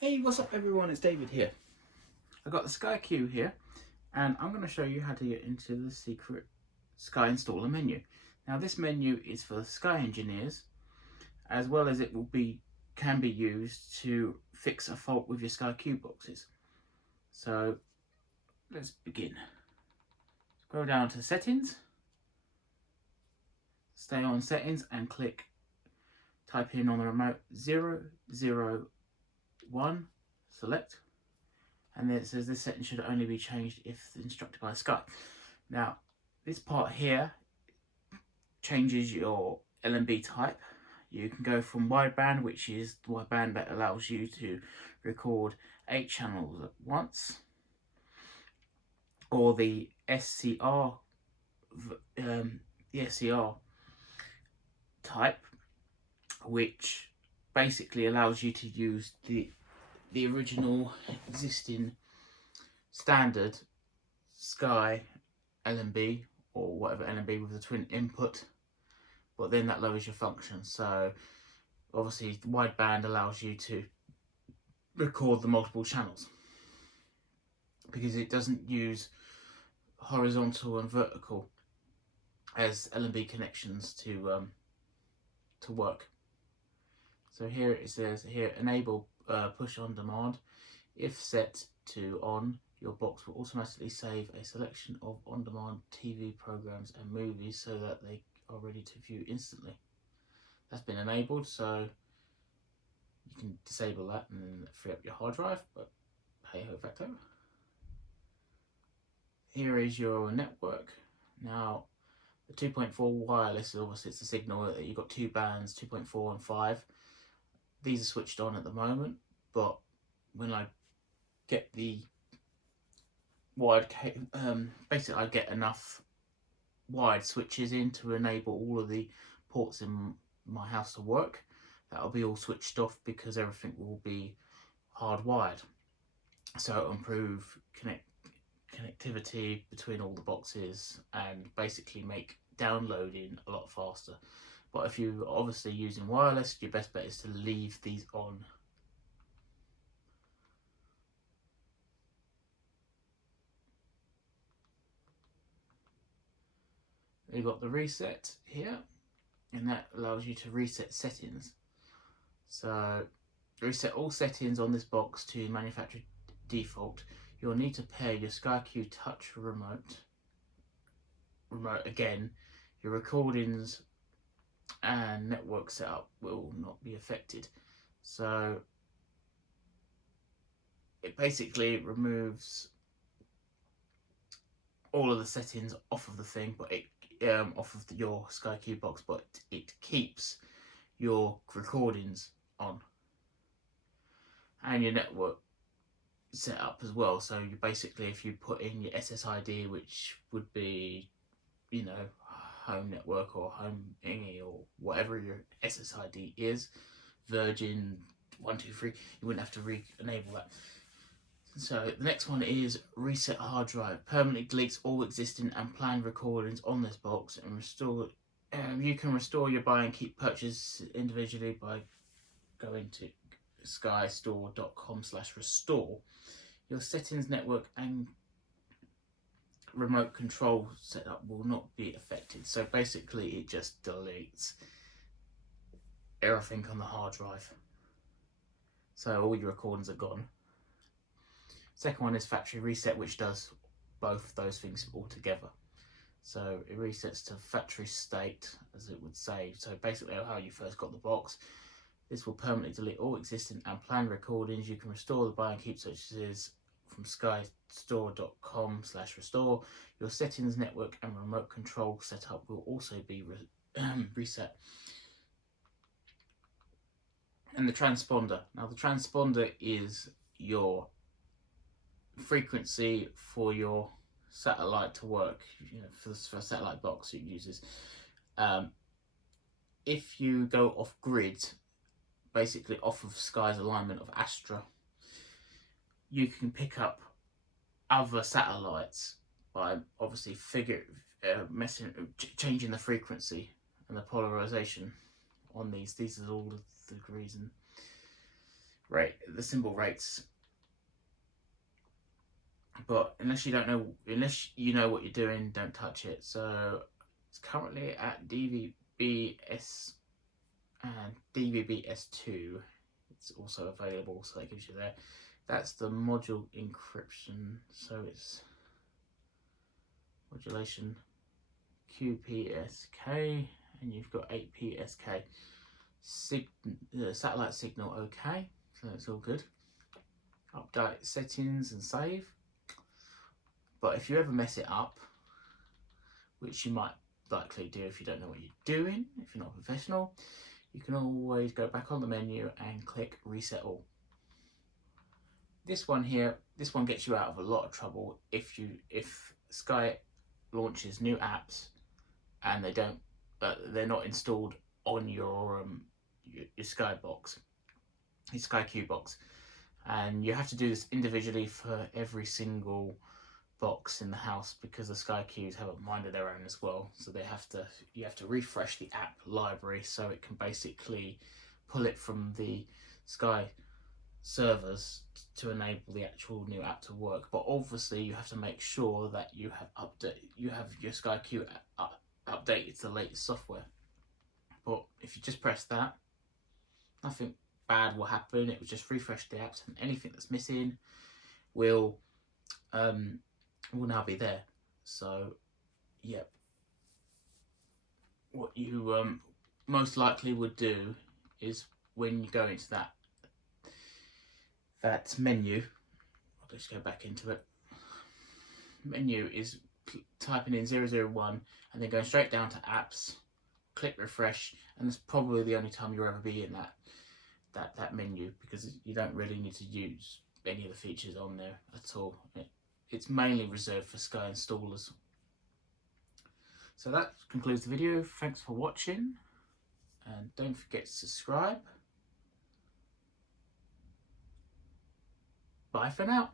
Hey, what's up everyone, it's David here. I've got the SkyQ here and I'm going to show you how to get into the secret Sky installer menu. Now this menu is for Sky engineers, as well as can be used to fix a fault with your SkyQ boxes. So let's begin. Go down to settings, stay on settings and type in on the remote 001, select, and then it says this setting should only be changed if instructed by Sky. Now, this part here changes your LNB type. You can go from wideband, which is the wideband that allows you to record 8 channels at once, or the SCR type, which basically allows you to use the original existing standard Sky LNB or whatever LNB with the twin input, but then that lowers your function. So obviously the wideband allows you to record the multiple channels because it doesn't use horizontal and vertical as LNB connections to work. So here it says here, enable push on demand. If set to on, your box will automatically save a selection of on-demand TV programs and movies so that they are ready to view instantly. That's been enabled, so you can disable that and then free up your hard drive, but hey ho facto. Here is your network. Now the 2.4 wireless, obviously it's the signal that you've got 2 bands, 2.4 and 5. These are switched on at the moment, but when I get the wide, basically I get enough wide switches in to enable all of the ports in my house to work. That'll be all switched off because everything will be hardwired. So it'll improve connectivity between all the boxes and basically make downloading a lot faster. But if you're obviously using wireless, your best bet is to leave these on. You've got the reset here, and that allows you to reset settings. So reset all settings on this box to manufacturer default. You'll need to pair your SkyQ touch remote again. Your recordings and network setup will not be affected. So it basically removes all of the settings off of the thing, but off of your SkyQ box, but it keeps your recordings on and your network set up as well. So you basically, if you put in your SSID, which would be, you know, home network or home thingy or whatever your SSID is, Virgin 123, you wouldn't have to enable that. So the next one is reset hard drive. Permanently deletes all existing and planned recordings on this box and restore. You can restore your buy and keep purchase individually by going to skystore.com/restore. Your settings, network and remote control setup will not be affected. So basically it just deletes everything on the hard drive. So all your recordings are gone. Second one is factory reset, which does both those things all together. So it resets to factory state, as it would say. So basically how you first got the box. This will permanently delete all existing and planned recordings. You can restore the buy and keep searches from skystore.com/restore. Your settings, network and remote control setup will also be reset. And the transponder. Now the transponder is your frequency for your satellite to work, you know, for a satellite box it uses. If you go off grid, basically off of Sky's alignment of Astra, you can pick up other satellites by obviously changing the frequency and the polarization on these. These are all the degrees and the symbol rates. But unless you know what you're doing, don't touch it. So it's currently at DVB-S and DVB-S2. It's also available, so that gives you there. That's the module encryption. So it's modulation QPSK, and you've got 8PSK. Satellite signal okay, so it's all good. Update settings and save. But if you ever mess it up, which you might likely do if you don't know what you're doing, if you're not a professional, you can always go back on the menu and click reset all. This one here, this one gets you out of a lot of trouble if Sky launches new apps and they're not installed on your Sky box, your SkyQ box, and you have to do this individually for every single box in the house because the SkyQs have a mind of their own as well. So you have to refresh the app library so it can basically pull it from the Sky servers to enable the actual new app to work. But obviously you have to make sure that you have your SkyQ updated to the latest software. But if you just press that, nothing bad will happen. It will just refresh the apps, and anything that's missing will now be there. So yep, what you most likely would do is when you go into that menu, I'll just go back into it. Menu is typing in 001 and then going straight down to apps, click refresh, and that's probably the only time you'll ever be in that menu, because you don't really need to use any of the features on there at all. It's mainly reserved for Sky installers. So that concludes the video. Thanks for watching, and don't forget to subscribe. Bye for now.